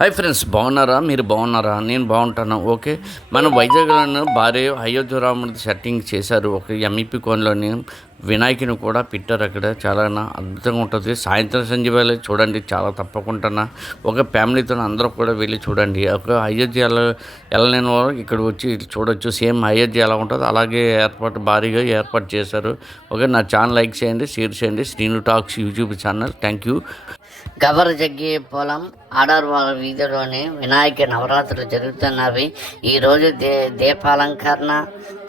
Hi friends, బాగున్నారా? మీరు బాగున్నారా? నేను బాగుంటాను. ఓకే, మన వైజాగ్లో భారీ అయోధ్య రాముడి సెట్టింగ్ చేశారు. ఒక ఎంఈపీ కోన్లోని వినాయకుని కూడా పెట్టారు. అక్కడ చాలా అద్భుతంగా ఉంటుంది. సాయంత్రం సంధ్య వేళ చూడండి, చాలా తప్పకుండా ఒక ఫ్యామిలీతో అందరూ కూడా వెళ్ళి చూడండి. ఒక అయోధ్య వెళ్ళలేని వారు ఇక్కడ వచ్చి చూడొచ్చు. సేమ్ అయోధ్య ఎలా ఉంటుందో అలాగే భారీగా ఏర్పాటు చేశారు. ఓకే, నా ఛానల్ లైక్ చేయండి, షేర్ చేయండి. Srinu talks YouTube channel. Thank you. గబర జగ్గి పొలం ఆడారు వాళ్ళ వీధిలోనే వినాయక నవరాత్రులు జరుగుతున్నవి. ఈరోజు దీపాలంకరణ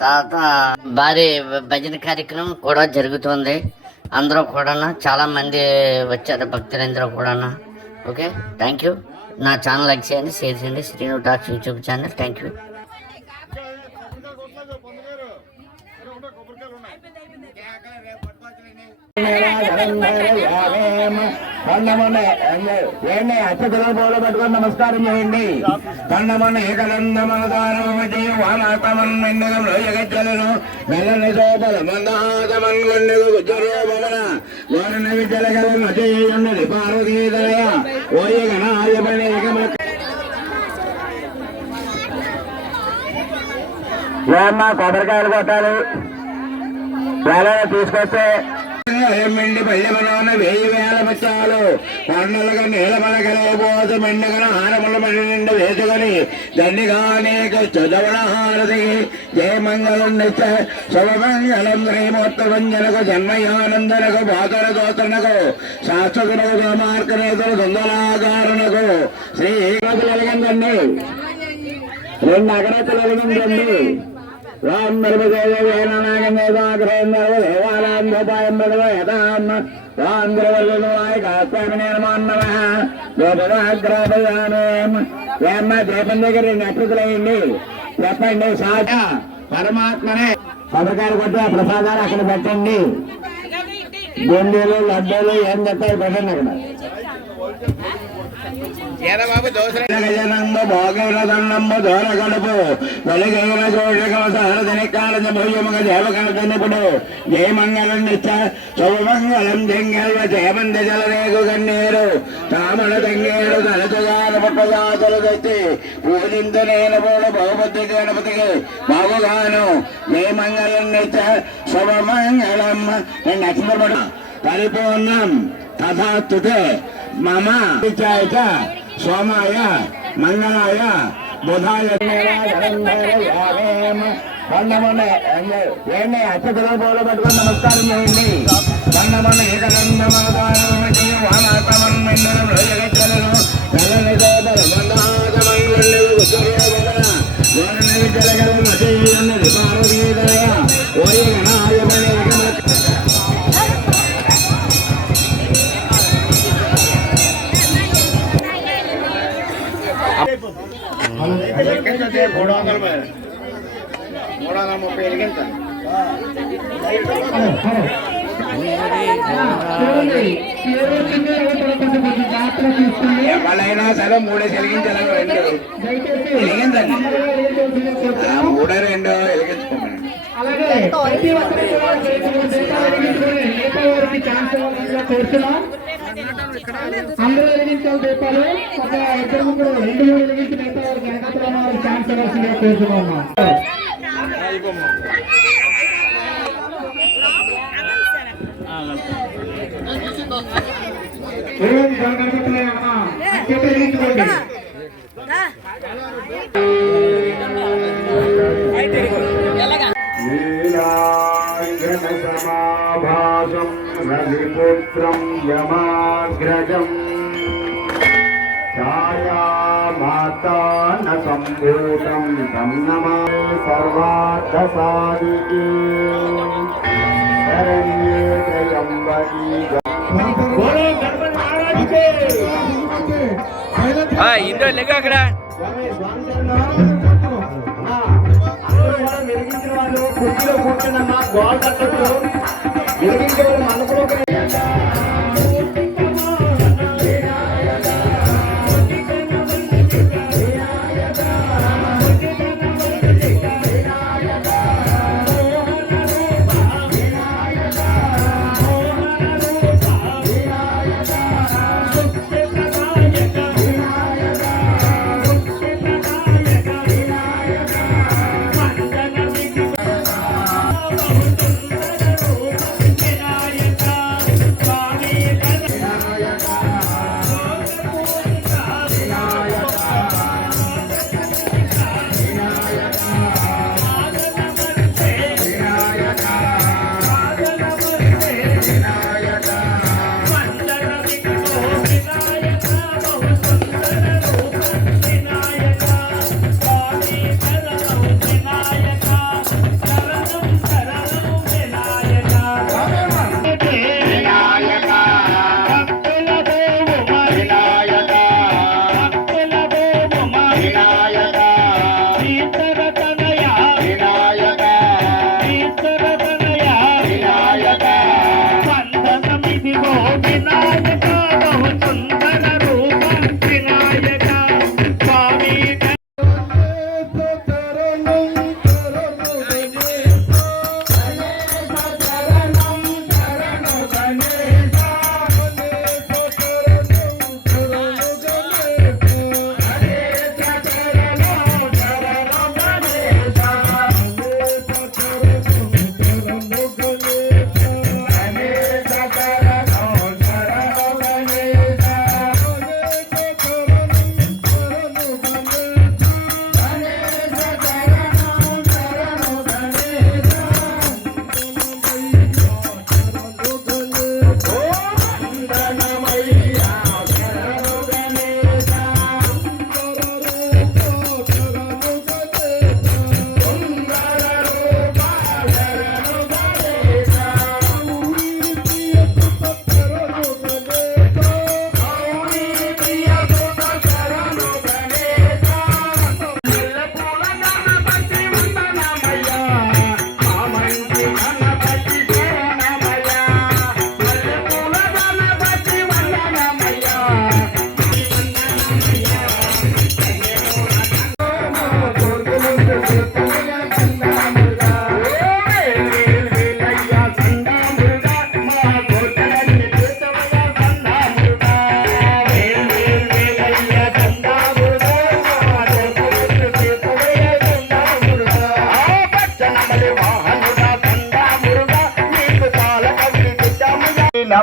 తర్వాత భారీ భజన కార్యక్రమం కూడా జరుగుతుంది. అందరూ కూడా చాలా మంది వచ్చారు, భక్తులందరూ కూడా. Okay, thank you. నా ఛానల్ లైక్ చేయండి, షేర్ చేయండి. Srinu talks YouTube channel. Thank you. అక్షతలో పూల పట్టుకొని నమస్కారం చేయండి. కన్నమన్న ఏకదండమనదానమను జగజ్జలను మెల్లని శోభలు మందాతమన్ గుండెకు గుజ్జరోపమన గోరణ విద్యలగలను చేయున్నది పార్వతీదయ ఓయ గణాయపడి ఏమ్మా కొబ్బరికాయలు కొట్టాలి. వేళ తీసుకొస్తే మెండి పల్లెమలోన 1000 బచ్చాలు కొండలుగా నీలమలకలేబోతు మెండుగన హారముల మడి నిండు వేసుకొని దండిగానే చదవనహారది జయమంగళం నిత్య శుభమంగళం శ్రీమూర్తవంజనకు జన్మయానందనకు బాధన దోతనకు శాశ్వతునకు దుర్మార్గనేతులు సుందరాకారునకు శ్రీ వెలిగిందండి. 2 అగరత్తులు వెలిగిందండి. రామ్ దేవాలయం గోపాయం యథాం దీపం దగ్గర నక్షత్రులయ్యండి. చెప్పండి, సాధ పరమాత్మనే కొబ్బరికాయలు కొట్టి ఆ ప్రసాదాలు అక్కడ పెట్టండి. బొండీలు లడ్డూలు ఏం చెప్తాయి పెట్టండి అక్కడ. భోగైన దూర గడుపు వెలుగైన చోటకమసారదినికాలముగ దేవకనతనిపుడు జయమంగళం నిత్య శుభమంగళం జంగల్వ జయమంద జలరేగు కన్నీరు తామల తంగేడు తలచుగాను పుట్టజాతులు తెచ్చి పూజింతు నేను కూడా బహుబుద్ధి గణపతికి బాగుగాను జయమంగళం నిత్య శుభమంగళం నక్షత్రపడు పరిపూర్ణం తథాస్తుతే మమ సోమాయ మంగళాయ బుధాయ ఏంటి అక్షతలో పూలు పట్టుకొని నమస్కారం చేయండి. కన్నమన్న ఏకదండమనదానమతి వానాతమన్మండలం జగజ్జలను నల్లని సోదరు మందాతమంగళు గోరణ విద్యలగలను చేయున్నది పార్వతీదయ ఓయ గణాయపడి ఎవరైనా సరే 3 వెలిగించాలి. 2 వెలిగించండి. 3 2 వెలిగించుకోమని. అందరూ వెలిగించాలి దీపాలు. ఒక 2 3 వెలిగించి మిగతా వారికి వెనకతలో వారికి ఛాన్స్ ఇవ్వాల్సిందిగా కోరుతున్నాం. సమాభాసం రవిపుత్రం యమాగ్రజం ఛాయామాతాన సంభూతం తం నమామి సర్వార్థసాధికే శరణ్యే త్రయంబకీ ఇందో లెక్క అక్కడ వెలిగించిన వాళ్ళు కుర్చీలో కూర్చున్న గోల్ కట్టట్లు వెలిగించే వాళ్ళు మనసులో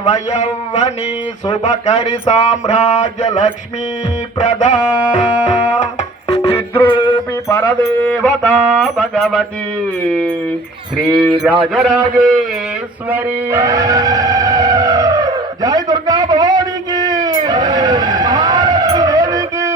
నవయౌవని శుభకరి సామ్రాజ్య లక్ష్మీ ప్రదా చిద్రూపి పరదేవత భగవతి శ్రీ రాజరాజేశ్వరి జై దుర్గా భవానికి మహాలక్ష్మి దేవికి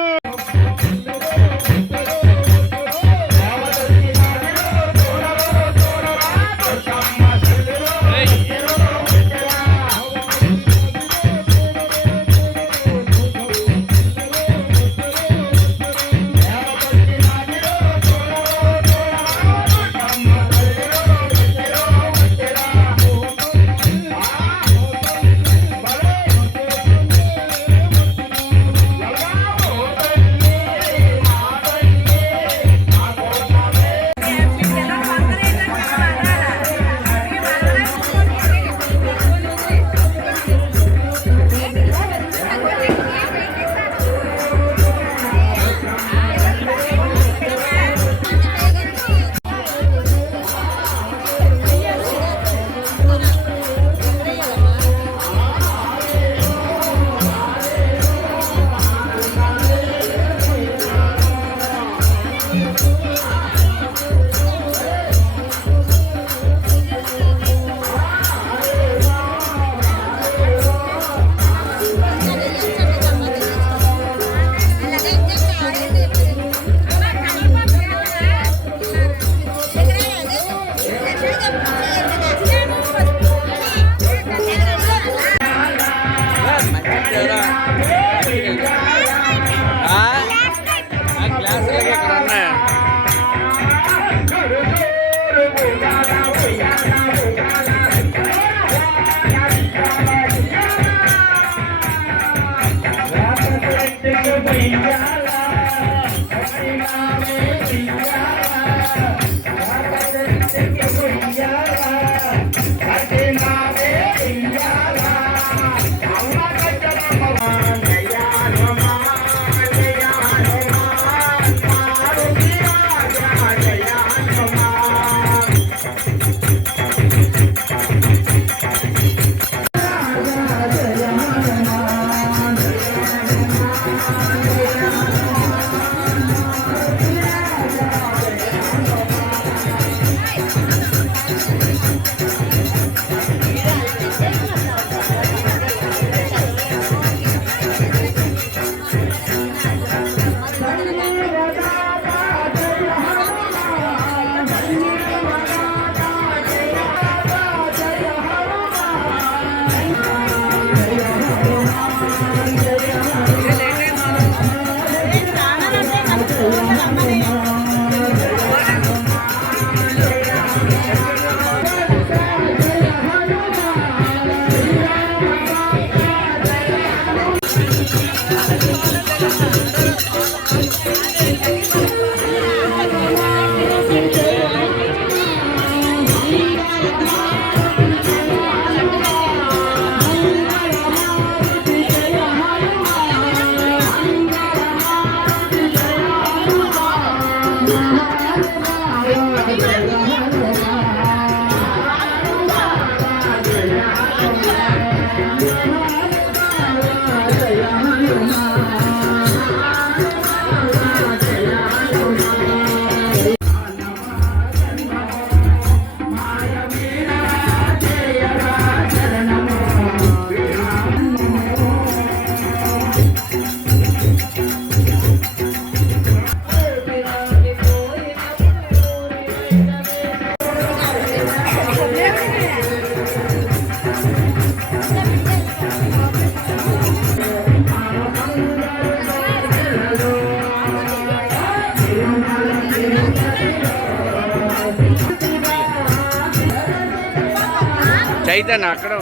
చైతన్య అక్కడ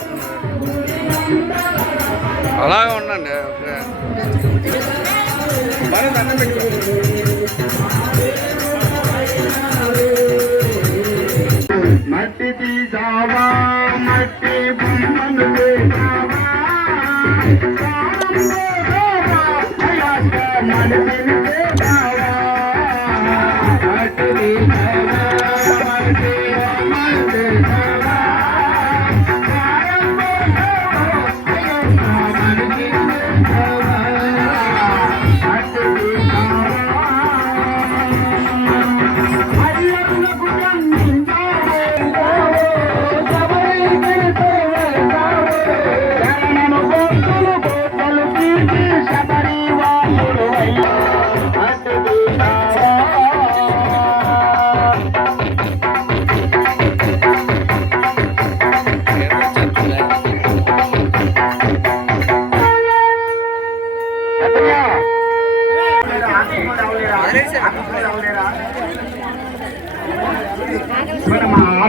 అలాగే ఉండండి. మరి దండం పెట్టుకో. మట్టి తీసావా మట్టి బొమ్మను వేసావా మనసుని వేసావా మట్టి తీసావా మట్టి బొమ్మను వేసావా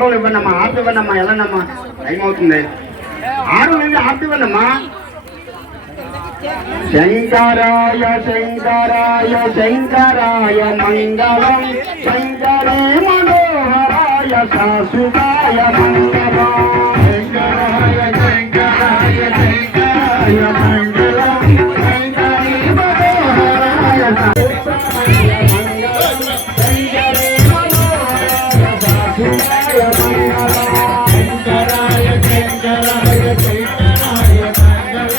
ఆడవాళ్ళు ఇవ్వండమ్మా, ఆర్తి ఇవ్వండమ్మా, వెళ్ళండమ్మా, టైం అవుతుంది. ఆడవాళ్ళు ఆర్తి ఇవ్వండమ్మా. శంకరాయ శంకరాయ శంకరాయ మంగళం, శంకరే మనోహరాయ శాశ్వతాయ మంగళం. శంకరాయ శంకరాయ శంకరాయ మంగళం, శంకరే మనోహరాయ శాశ్వతాయ మంగళం, శంకరే మనోహరాయ శాశ్వతాయ మంగళం. శంకరాయ శంకరాయ శంకరాయ మంగళం.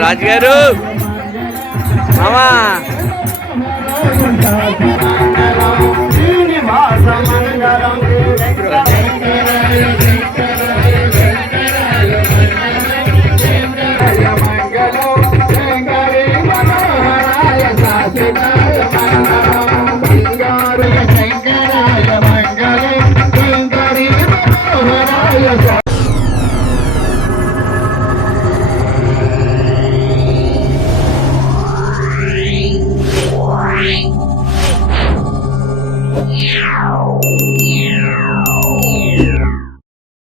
రాజుగారు మామా శ్రీనివాస మంగళం